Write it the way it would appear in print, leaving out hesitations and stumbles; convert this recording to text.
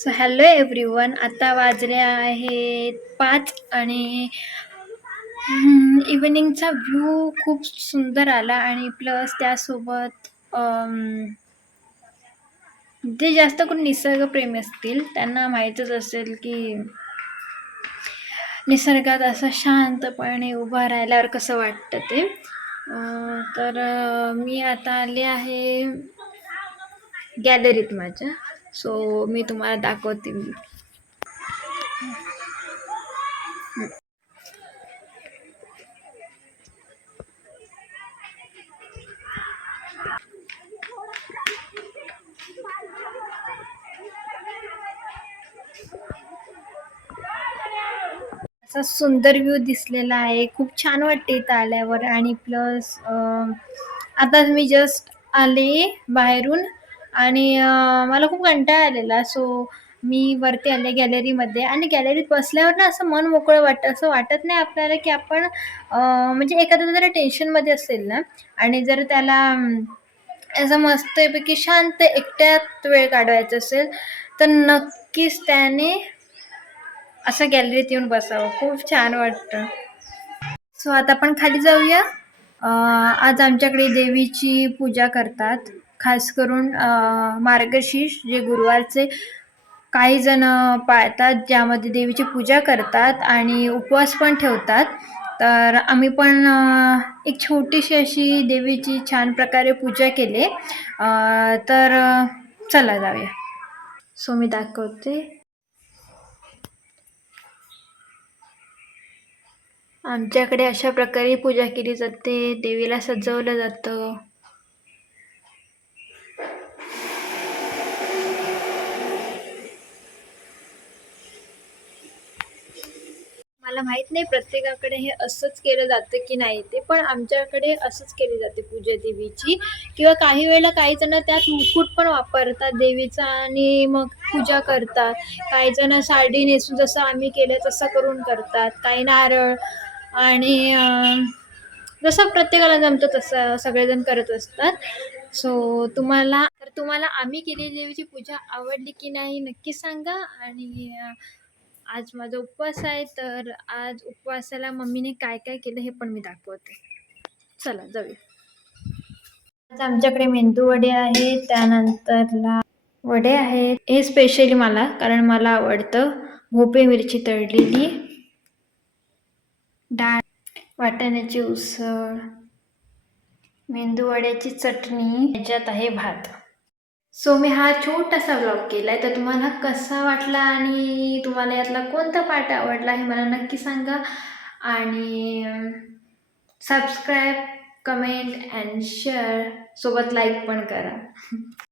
So hello everyone. आता वाजले आहेत 5 आणि इव्हिनिंगचा व्ह्यू खूप सुंदर आला आणि प्लस त्यासोबत जे जास्त करून निसर्गप्रेमी असतील त्यांना माहीतच असेल की निसर्गात असं शांतपणे उभं राहिल्यावर कसं वाटतं ते. मी आता आले आहे गॅलरीत माझ्या. सो मी तुम्हाला दाखवते. असा सुंदर व्ह्यू दिसलेला आहे. खूप छान वाटते इथं आल्यावर. आणि प्लस आता मी जस्ट आले बाहेरून आणि मला खूप कंटाळा आलेला. सो मी वरती आले गॅलरीमध्ये आणि गॅलरीत बसल्यावर ना असं मन मोकळं वाटतं. असं वाटत नाही आपल्याला की आपण म्हणजे एखादं जरा टेन्शनमध्ये असेल ना आणि जर त्याला असं मस्तपैकी शांत एकट्यात वेळ काढवायचा असेल तर नक्कीच त्याने असं गॅलरीत येऊन बसावं. खूप छान वाटतं. सो आता आपण खाली जाऊया. आज आमच्याकडे देवीची पूजा करतात. खास करून मार्गशीर्ष जे गुरुवारचे काही जण पाळतात, ज्यामध्ये देवीची पूजा करतात आणि उपवास पण ठेवतात. तर आम्ही पण एक छोटीशी अशी देवीची छान प्रकारे पूजा केली. चला जाऊया. सो मी दाखवते. आमच्याकडे अशा प्रकारे पूजा केली जाते. देवीला सजवलं जातं. मला माहित नाही प्रत्येकाकडे हे असंच केलं जातं की नाही ते, पण आमच्याकडे असंच केली जाते पूजा देवीची. किंवा काही वेळेला काही जण त्यात मुकुट पण वापरतात देवीचा आणि मग पूजा करतात. काही जण साडी नेसून जसं आम्ही केलं तसं करून करतात. काही नारळ आणि जसं प्रत्येकाला जमतं तसं सगळेजण करत असतात. तुम्हाला आम्ही केलेली देवीची पूजा आवडली की नाही नक्की सांगा. आणि आज माझा उपवास आहे, तर आज उपवासाला मम्मीने काय काय केलं हे पण मी दाखवते. चला जाऊया. आज आमच्याकडे मेंदू वडे आहेत, त्यानंतर वडे आहेत. हे स्पेशली मला, कारण मला आवडतं. भोपळी मिरची तळलेली, डाळ, वाटाण्याची उसळ, मेंदू वड्याची चटणी, याच्यात आहे भात. सो मी हा छोटासा व्लॉग केलाय. तर तुम्हाला कसा वाटला आणि तुम्हाला यातला कोणता पार्ट आवडला हे मला नक्की सांगा. आणि सबस्क्राईब, कमेंट अँड शेअर, सोबत लाईक पण करा.